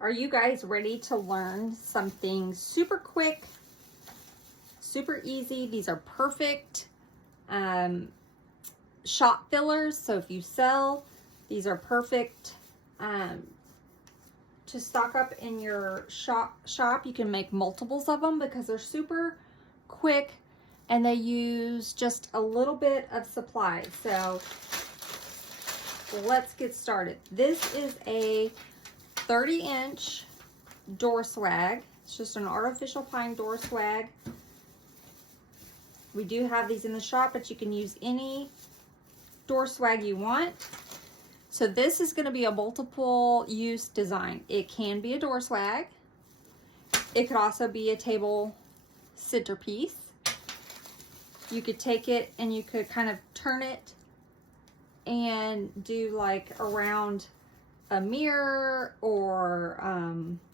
Are you guys ready to learn something super quick, super easy? These are perfect shop fillers. So if you sell, these are perfect to stock up in your shop. You can make multiples of them because they're super quick and they use just a little bit of supplies. So let's get started. This is a 30-inch door swag. It's just an artificial pine door swag. We do have these in the shop, but you can use any door swag you want. So this is going to be a multiple use design. It can be a door swag. It could also be a table centerpiece. You could take it and you could kind of turn it and do like around a mirror or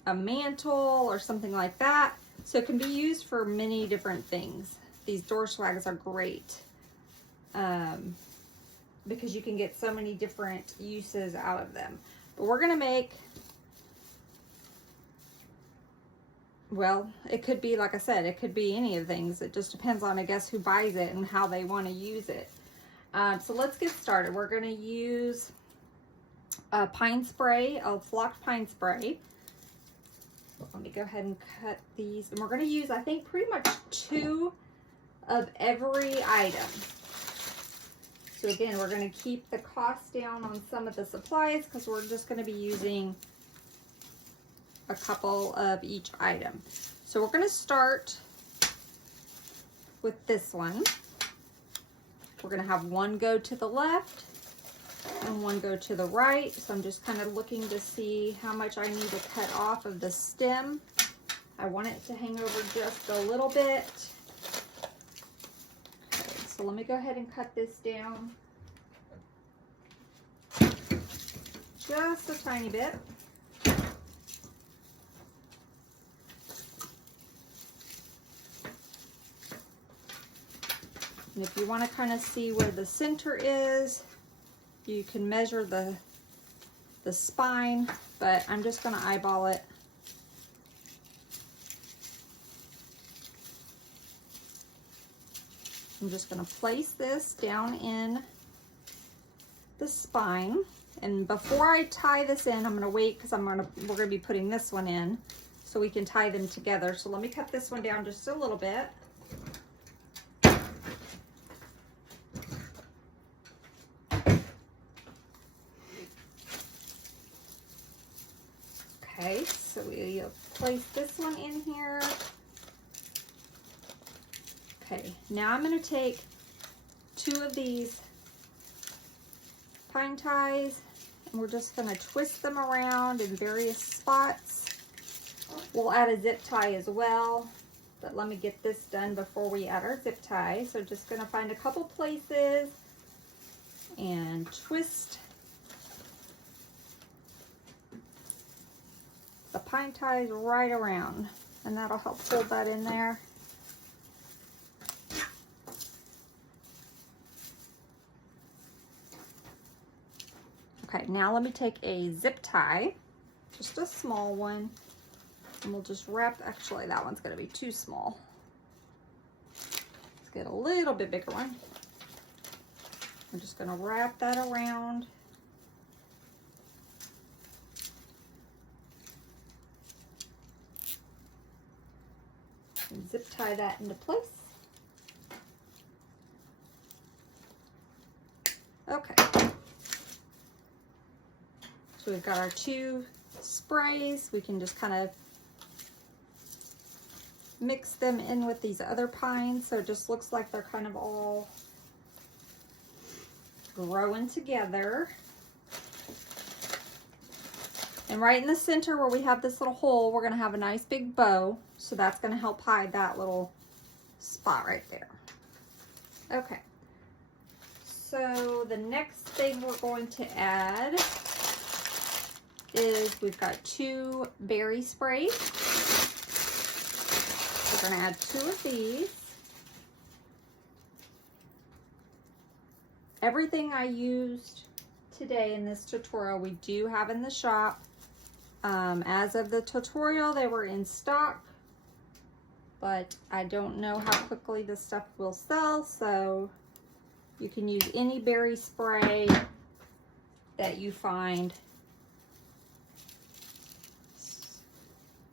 a mantle or something like that. So it can be used for many different things. These door swags are great because you can get so many different uses out of them. But we're gonna make, well, it could be, like I said, it could be any of the things. It just depends on, I guess, who buys it and how they want to use it. So let's get started. We're gonna use pine spray, a flocked pine spray. Let me go ahead and cut these. And we're going to use, I think, pretty much 2 of every item. So again, we're going to keep the cost down on some of the supplies because we're just going to be using a couple of each item. So we're going to start with this one. We're going to have one go to the left and one go to the right. So I'm just kind of looking to see how much I need to cut off of the stem. I want it to hang over just a little bit. Okay, so let me go ahead and cut this down just a tiny bit. And if you want to kind of see where the center is, you can measure the spine, but I'm just going to eyeball it. I'm just going to place this down in the spine. And before I tie this in, I'm going to wait because we're going to be putting this one in so we can tie them together. So let me cut this one down just a little bit. Okay, so we'll place this one in here. Okay, now I'm going to take 2 of these pine ties and we're just going to twist them around in various spots. We'll add a zip tie as well, but let me get this done before we add our zip tie. So just going to find a couple places and twist the pine ties right around, and that'll help hold that in there. Okay, now let me take a zip tie, just a small one, and we'll just wrap, actually that one's gonna be too small. Let's get a little bit bigger one. I'm just gonna wrap that around. And zip tie that into place. Okay. So we've got our 2 sprays. We can just kind of mix them in with these other pines. So it just looks like they're kind of all growing together. And right in the center where we have this little hole, we're gonna have a nice big bow. So that's gonna help hide that little spot right there. Okay. So the next thing we're going to add is we've got 2 berry sprays. We're gonna add 2 of these. Everything I used today in this tutorial we do have in the shop. As of the tutorial, they were in stock, but I don't know how quickly this stuff will sell, so you can use any berry spray that you find.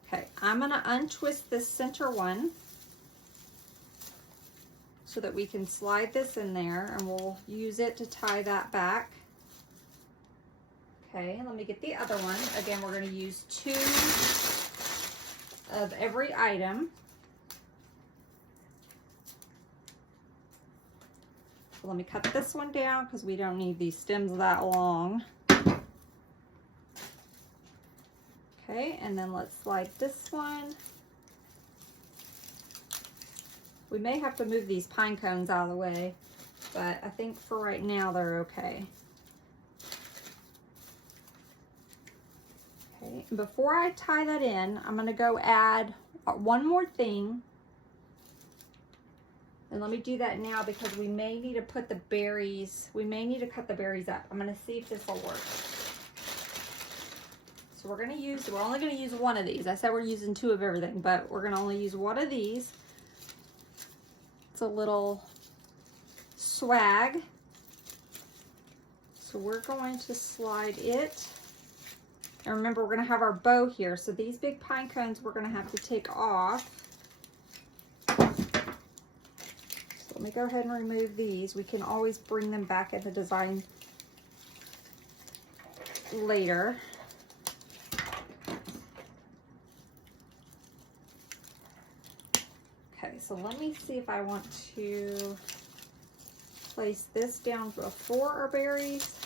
Okay, I'm gonna untwist this center one so that we can slide this in there, and we'll use it to tie that back. Okay, let me get the other one. Again, we're gonna use 2 of every item. So let me cut this one down because we don't need these stems that long. Okay, and then let's slide this one. We may have to move these pine cones out of the way, but I think for right now they're okay. Okay, and before I tie that in, I'm gonna go add one more thing. And let me do that now because we may need to put the berries, we may need to cut the berries up. I'm gonna see if this will work. So we're only gonna use one of these. I said we're using 2 of everything, but we're gonna only use one of these. It's a little swag. So we're going to slide it. And remember, we're gonna have our bow here. So these big pine cones we're gonna have to take off. So let me go ahead and remove these. We can always bring them back in the design later. Okay, so let me see if I want to place this down before our berries.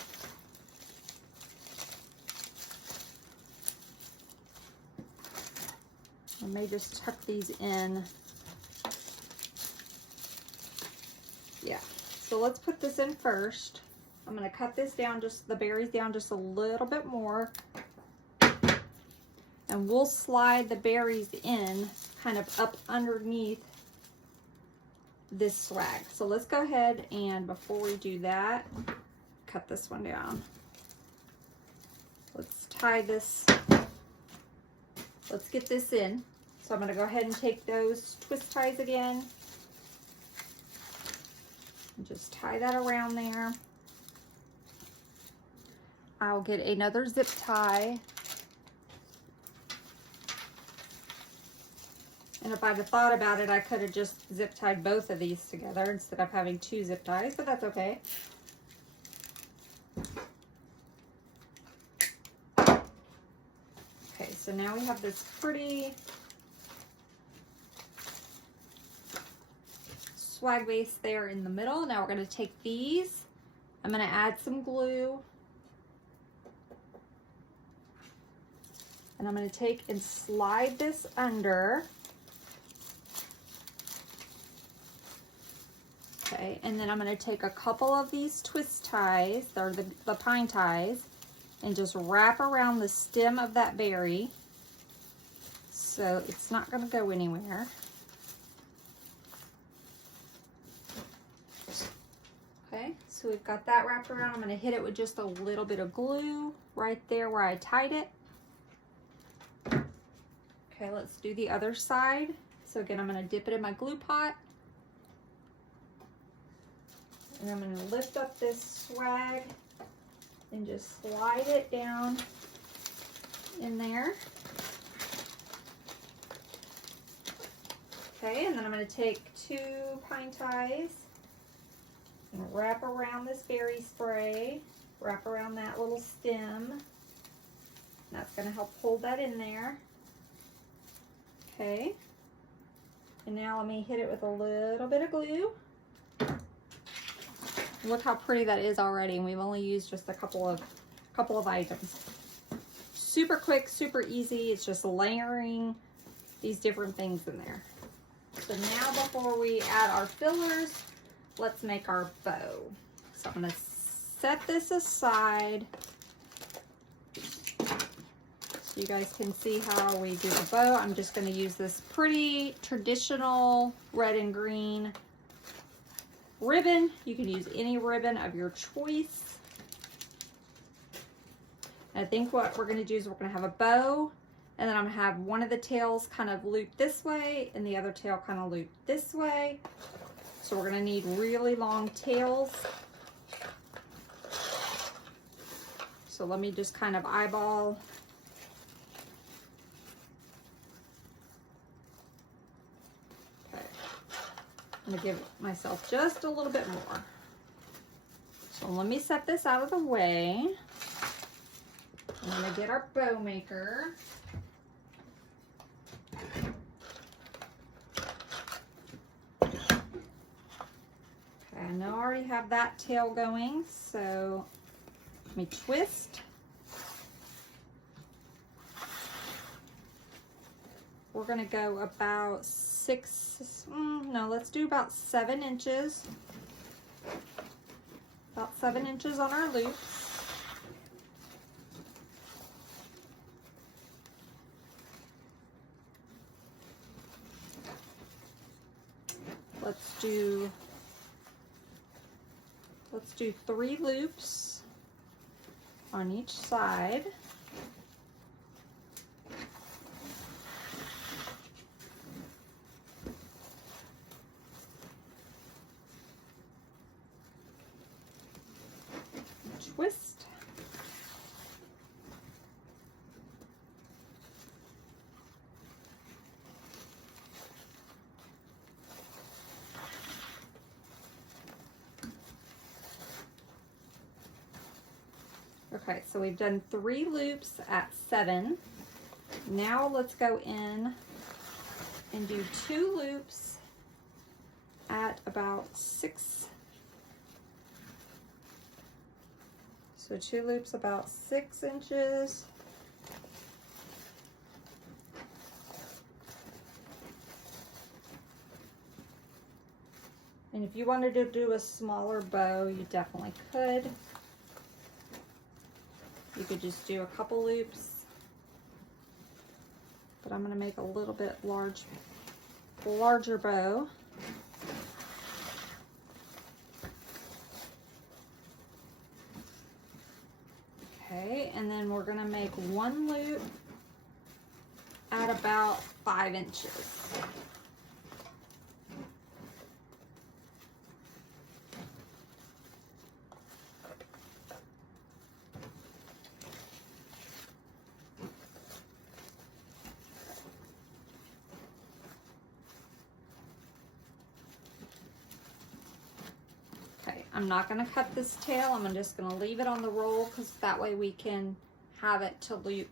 I may just tuck these in. Yeah, so let's put this in first. I'm gonna cut this down, just the berries down just a little bit more. And we'll slide the berries in kind of up underneath this swag. So let's go ahead and before we do that, cut this one down. Let's tie this, let's get this in. So I'm gonna go ahead and take those twist ties again. And just tie that around there. I'll get another zip tie. And if I'd have thought about it, I could have just zip tied both of these together instead of having 2 zip ties, but that's okay. Okay, so now we have this pretty swag base there in the middle. Now we're going to take these. I'm going to add some glue. And I'm going to take and slide this under. Okay, and then I'm going to take a couple of these twist ties, or the pine ties, and just wrap around the stem of that berry so it's not going to go anywhere. Okay, so we've got that wrapped around. I'm going to hit it with just a little bit of glue right there where I tied it. Okay, let's do the other side. So again, I'm going to dip it in my glue pot. And I'm going to lift up this swag and just slide it down in there. Okay, and then I'm going to take 2 pine ties and wrap around this berry spray, wrap around that little stem. That's going to help hold that in there. Okay, and now let me hit it with a little bit of glue. Look how pretty that is already, and we've only used just a couple of items. Super quick, super easy. It's just layering these different things in there. So now before we add our fillers, let's make our bow. So I'm going to set this aside so you guys can see how we do the bow. I'm just going to use this pretty traditional red and green ribbon. You can use any ribbon of your choice. I think what we're going to do is we're going to have a bow, and then I'm going to have one of the tails kind of loop this way and the other tail kind of loop this way. So we're going to need really long tails. So let me just kind of eyeball. Okay. I'm going to give myself just a little bit more. So let me set this out of the way. I'm going to get our bow maker. Okay, I know I already have that tail going, so let me twist. We're going to go about let's do about 7 inches. About 7 inches on our loops. Let's do 3 loops on each side. Twist. Okay, so we've done 3 loops at 7. Now let's go in and do 2 loops at about 6. So 2 loops about 6 inches. And if you wanted to do a smaller bow, you definitely could. You could just do a couple loops, but I'm going to make a little bit larger bow. Okay, and then we're going to make 1 loop at about 5 inches. I'm not going to cut this tail. I'm just going to leave it on the roll because that way we can have it to loop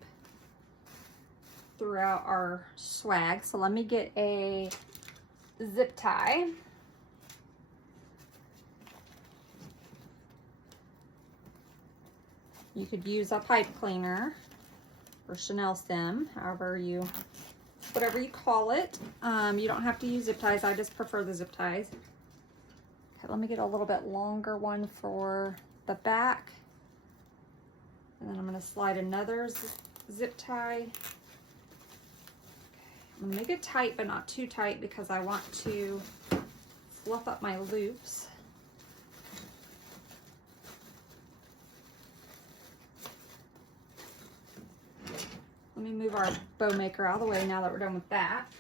throughout our swag. So let me get a zip tie. You could use a pipe cleaner or Chanel stem, whatever you call it. You don't have to use zip ties. I just prefer the zip ties. Let me get a little bit longer one for the back. And then I'm going to slide another zip tie. I'm going to make it tight, but not too tight because I want to fluff up my loops. Let me move our bow maker out of the way now that we're done with that.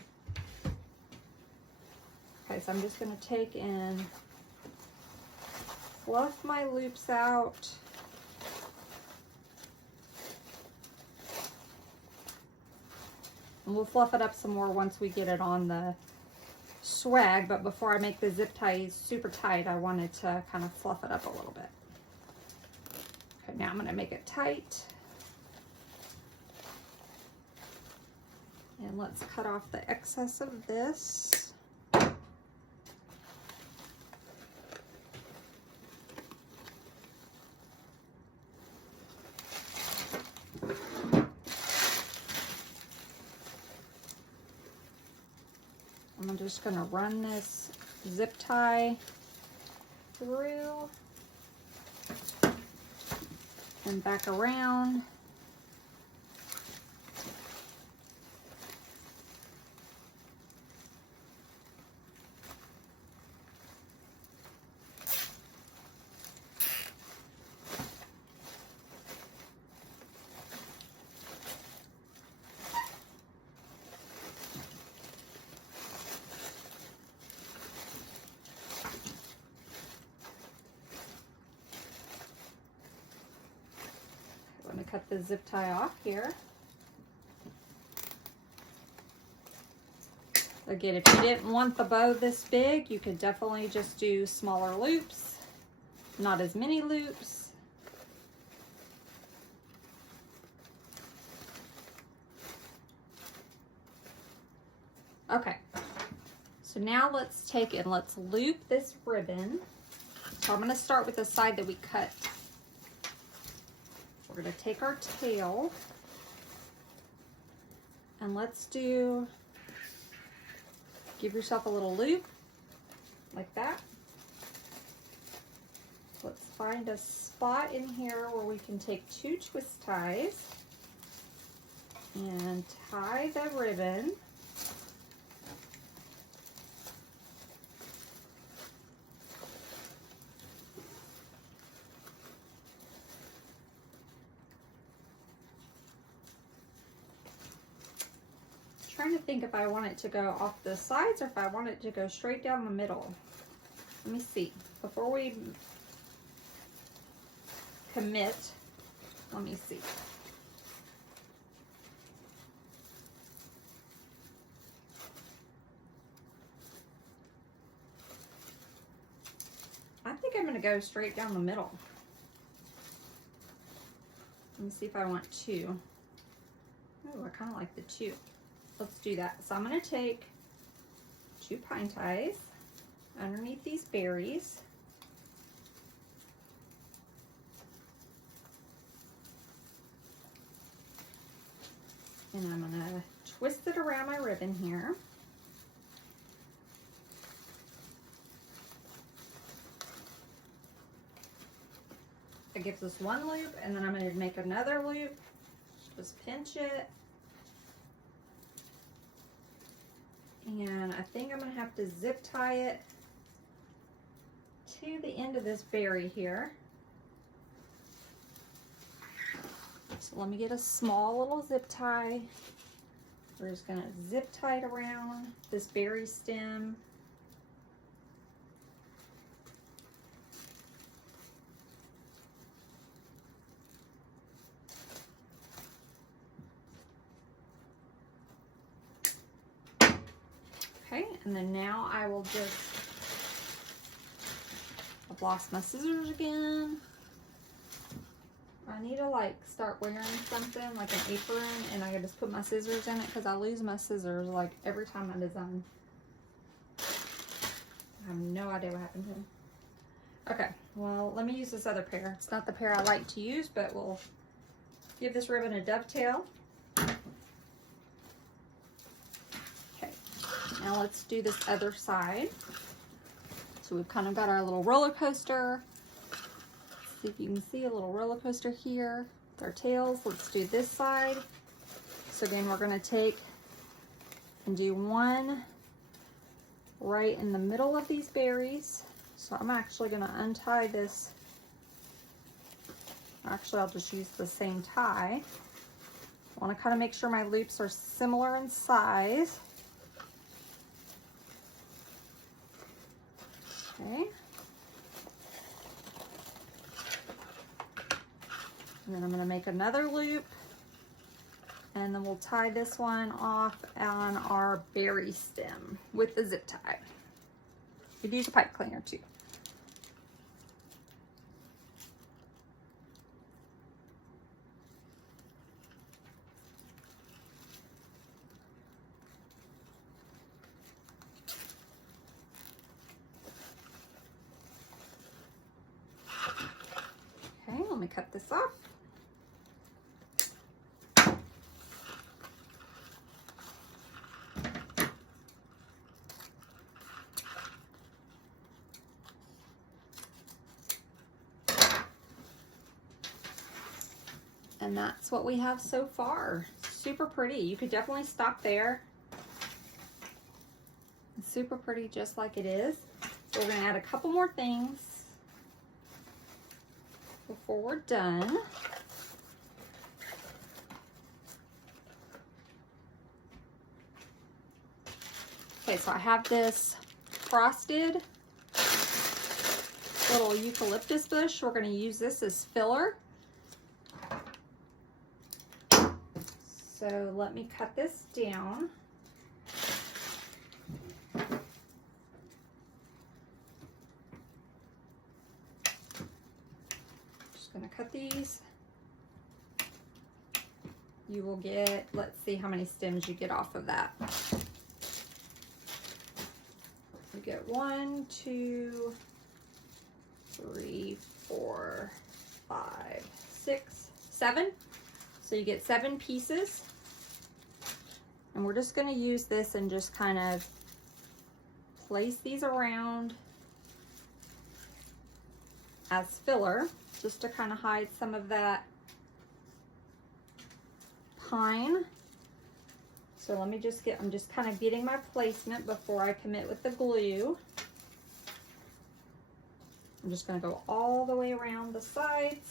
Okay, so I'm just going to take and fluff my loops out. And we'll fluff it up some more once we get it on the swag, but before I make the zip ties super tight, I wanted to kind of fluff it up a little bit. Okay, now I'm going to make it tight. And let's cut off the excess of this. I'm just going to run this zip tie through and back around. cut the zip tie off here. Again, if you didn't want the bow this big, you could definitely just do smaller loops, not as many loops. Okay, so now let's take and let's loop this ribbon. So I'm going to start with the side that we cut. We're going to take our tail and let's do, give yourself a little loop like that. Let's find a spot in here where we can take 2 twist ties and tie the ribbon. Trying to think if I want it to go off the sides or if I want it to go straight down the middle. Let me see. Before we commit, let me see. I think I'm going to go straight down the middle. Let me see if I want 2. Oh, I kind of like the 2. Let's do that. So I'm going to take 2 pine ties underneath these berries. And I'm going to twist it around my ribbon here. It gives us 1 loop, and then I'm going to make another loop. Just pinch it. And I think I'm going to have to zip tie it to the end of this berry here. So let me get a small little zip tie. We're just going to zip tie it around this berry stem. Okay, and then now I will just, I've lost my scissors again. I need to like start wearing something like an apron, and I just put my scissors in it because I lose my scissors like every time I design. I have no idea what happened to them. Okay, well, let me use this other pair. It's not the pair I like to use, but we'll give this ribbon a dovetail. Now let's do this other side. So we've kind of got our little roller coaster. Let's see if you can see a little roller coaster here with our tails. Let's do this side. So again, we're going to take and do 1 right in the middle of these berries. So I'm actually going to untie this. Actually, I'll just use the same tie. I want to kind of make sure my loops are similar in size. Okay. And then I'm going to make another loop, and then we'll tie this one off on our berry stem with the zip tie. You could use a pipe cleaner too. Okay, let me cut this off. And that's what we have so far. Super pretty. You could definitely stop there. It's super pretty just like it is. So we're going to add a couple more things before we're done. Okay, so I have this frosted little eucalyptus bush. We're going to use this as filler. So let me cut this down. Just gonna cut these. You will get, let's see how many stems you get off of that. You get 1, 2, 3, 4, 5, 6, 7. So you get 7 pieces. And we're just going to use this and just kind of place these around as filler, just to kind of hide some of that pine. So let me just I'm just kind of getting my placement before I commit with the glue. I'm just going to go all the way around the sides.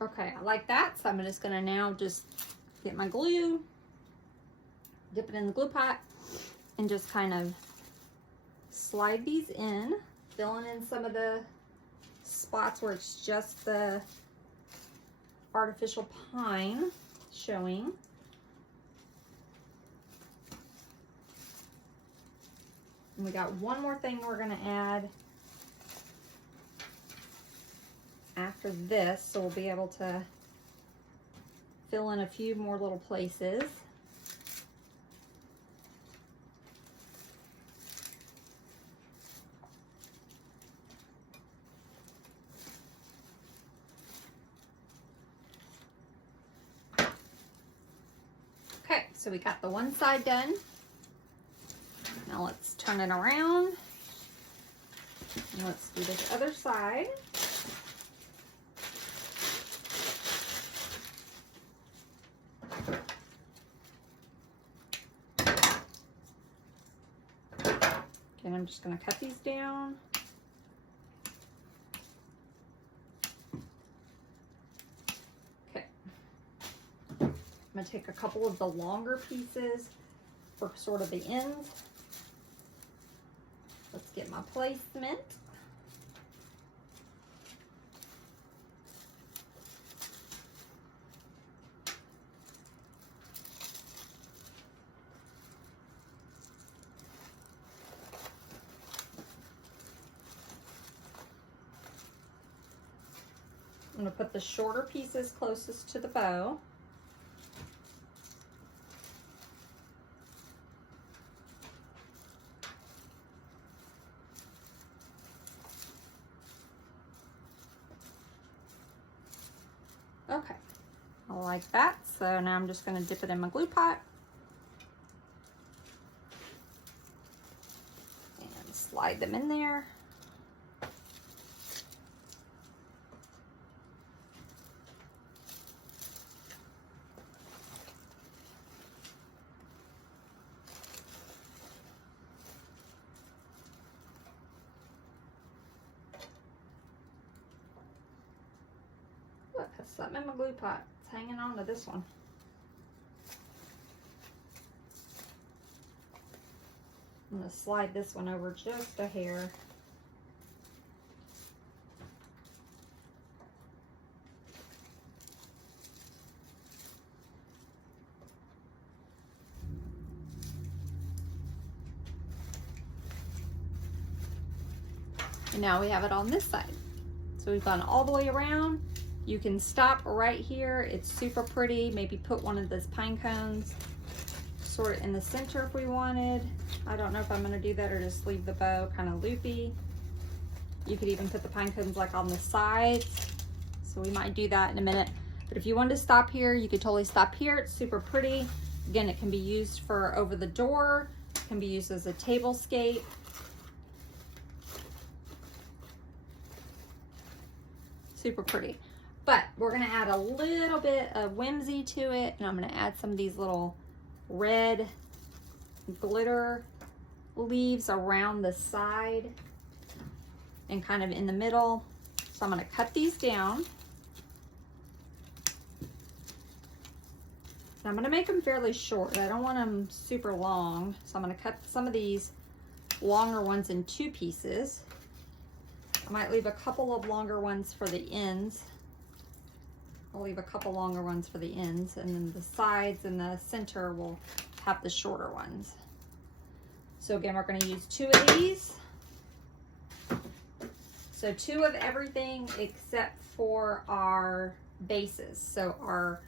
Okay, I like that, so I'm just gonna now just get my glue, dip it in the glue pot, and just kind of slide these in, filling in some of the spots where it's just the artificial pine showing. And we got one more thing we're gonna add after this, so we'll be able to fill in a few more little places. Okay, so we got the one side done. Now let's turn it around and let's do this other side. And I'm just going to cut these down. Okay. I'm going to take a couple of the longer pieces for sort of the ends. Let's get my placement. I'm going to put the shorter pieces closest to the bow. Okay, I like that. So now I'm just going to dip it in my glue pot and slide them in there. Look, there's something in my glue pot. It's hanging on to this one. I'm going to slide this one over just a hair. And now we have it on this side. So we've gone all the way around. You can stop right here. It's super pretty. Maybe put one of those pine cones sort of in the center if we wanted. I don't know if I'm gonna do that or just leave the bow kind of loopy. You could even put the pine cones like on the sides. So we might do that in a minute. But if you wanted to stop here, you could totally stop here. It's super pretty. Again, it can be used for over the door. It can be used as a table scape. Super pretty. But we're gonna add a little bit of whimsy to it, and I'm gonna add some of these little red glitter leaves around the side and kind of in the middle. So I'm going to cut these down. And I'm going to make them fairly short. I don't want them super long. So I'm going to cut some of these longer ones in 2 pieces. I might leave a couple of longer ones for the ends. I'll leave a couple longer ones for the ends, and then the sides and the center will have the shorter ones. So again, we're going to use 2 of these. So 2 of everything except for our bases. So our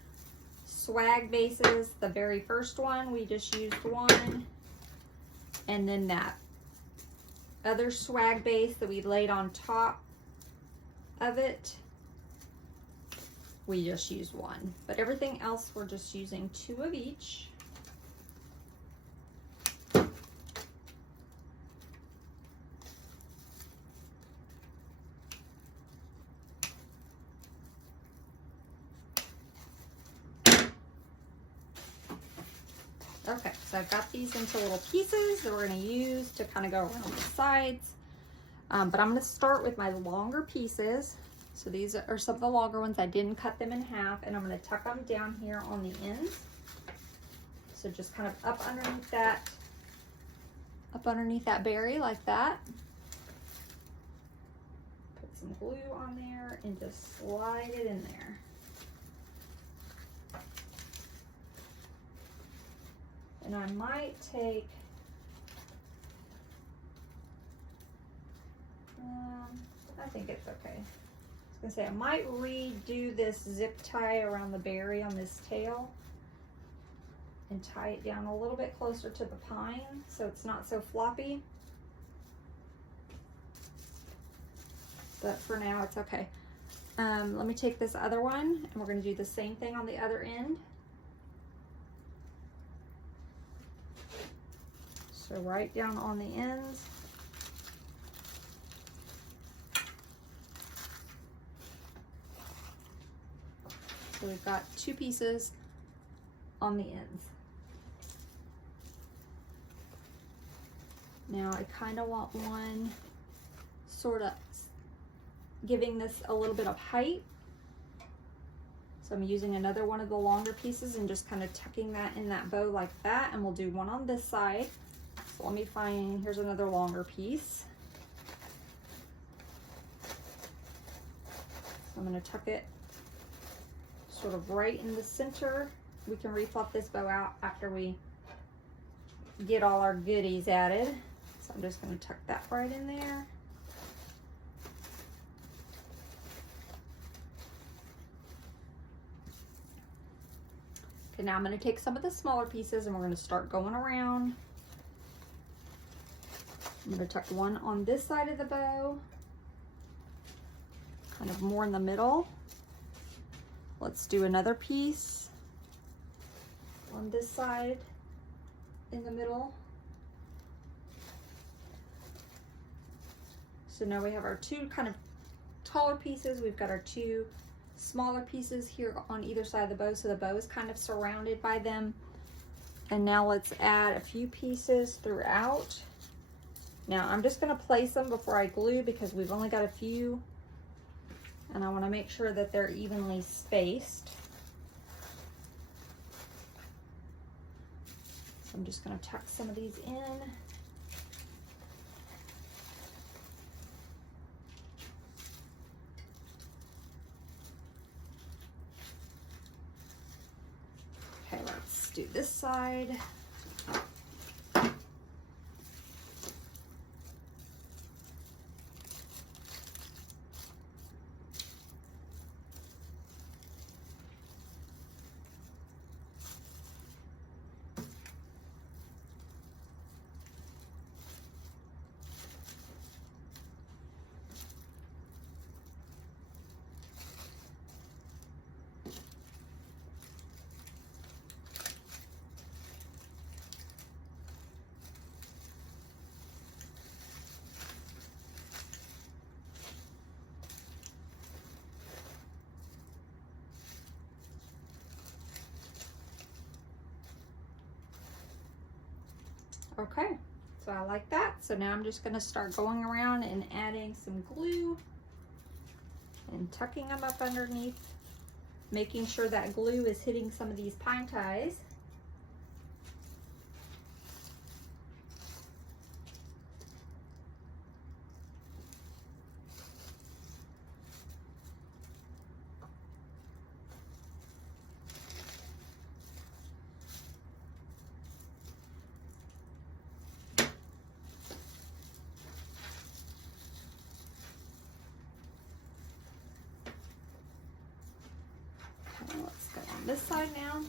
swag bases, the very first one, we just used 1. And then that other swag base that we laid on top of it, we just used 1. But everything else, we're just using 2 of each. Okay, so I've got these into little pieces that we're going to use to kind of go around the sides. But I'm going to start with my longer pieces. So these are some of the longer ones. I didn't cut them in half, and I'm going to tuck them down here on the ends. So just kind of up underneath that berry like that. Put some glue on there and just slide it in there. And I might take, I think it's okay. I was gonna say, I might redo this zip tie around the berry on this tail and tie it down a little bit closer to the pine so it's not so floppy. But for now, it's okay. Let me take this other one, and we're gonna do the same thing on the other end. So right down on the ends. So we've got 2 pieces on the ends. Now I kind of want one sort of giving this a little bit of height. So I'm using another one of the longer pieces and just kind of tucking that in that bow like that. And we'll do one on this side. So let me find, here's another longer piece. So I'm going to tuck it sort of right in the center. We can reflop this bow out after we get all our goodies added. So I'm just going to tuck that right in there. Okay, now I'm going to take some of the smaller pieces and we're going to start going around. I'm going to tuck one on this side of the bow, kind of more in the middle. Let's do another piece on this side in the middle. So now we have our 2 kind of taller pieces. We've got our 2 smaller pieces here on either side of the bow. So the bow is kind of surrounded by them. And now let's add a few pieces throughout. Now I'm just going to place them before I glue because we've only got a few and I want to make sure that they're evenly spaced. So I'm just going to tuck some of these in. Okay, let's do this side. Okay, so I like that. So now I'm just gonna start going around and adding some glue and tucking them up underneath, making sure that glue is hitting some of these pine ties. Let's go on this side now.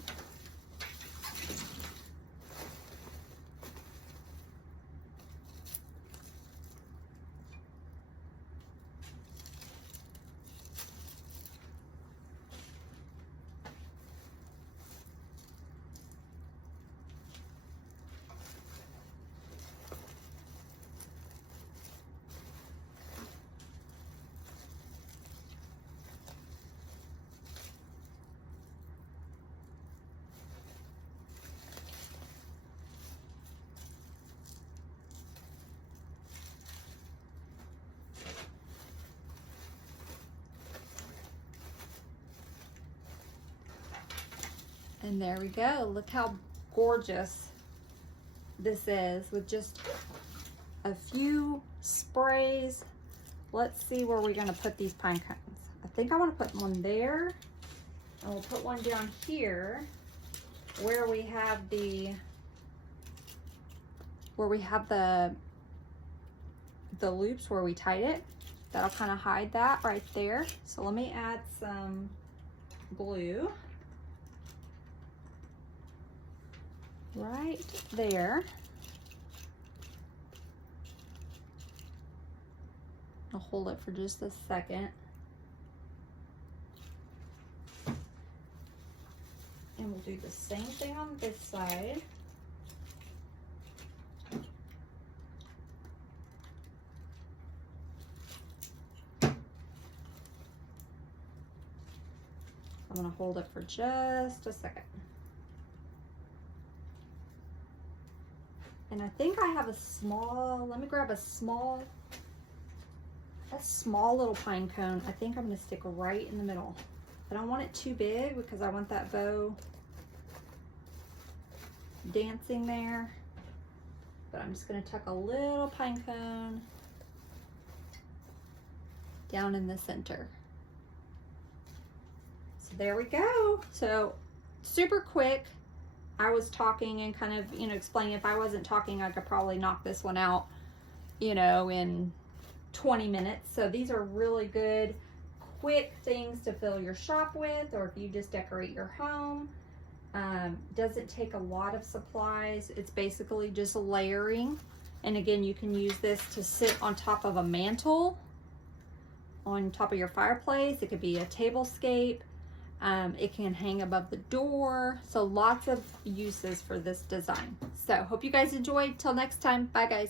And there we go. Look how gorgeous this is with just a few sprays. Let's see where we're gonna put these pine cones. I think I wanna put one there, and we'll put one down here where we have the loops where we tied it. That'll kind of hide that right there. So let me add some glue right there. I'll hold it for just a second. And we'll do the same thing on this side. I'm gonna hold it for just a second. And I think I have a small, let me grab a small little pine cone. I think I'm gonna stick right in the middle. I don't want it too big because I want that bow dancing there. But I'm just gonna tuck a little pine cone down in the center. So there we go. So super quick. I was talking and kind of, explaining. If I wasn't talking, I could probably knock this one out, in 20 minutes. So these are really good, quick things to fill your shop with, or if you just decorate your home. Doesn't take a lot of supplies. It's basically just layering. And again, you can use this to sit on top of a mantle, on top of your fireplace. It could be a tablescape. It can hang above the door. So lots of uses for this design. So hope you guys enjoyed. Till next time. Bye guys.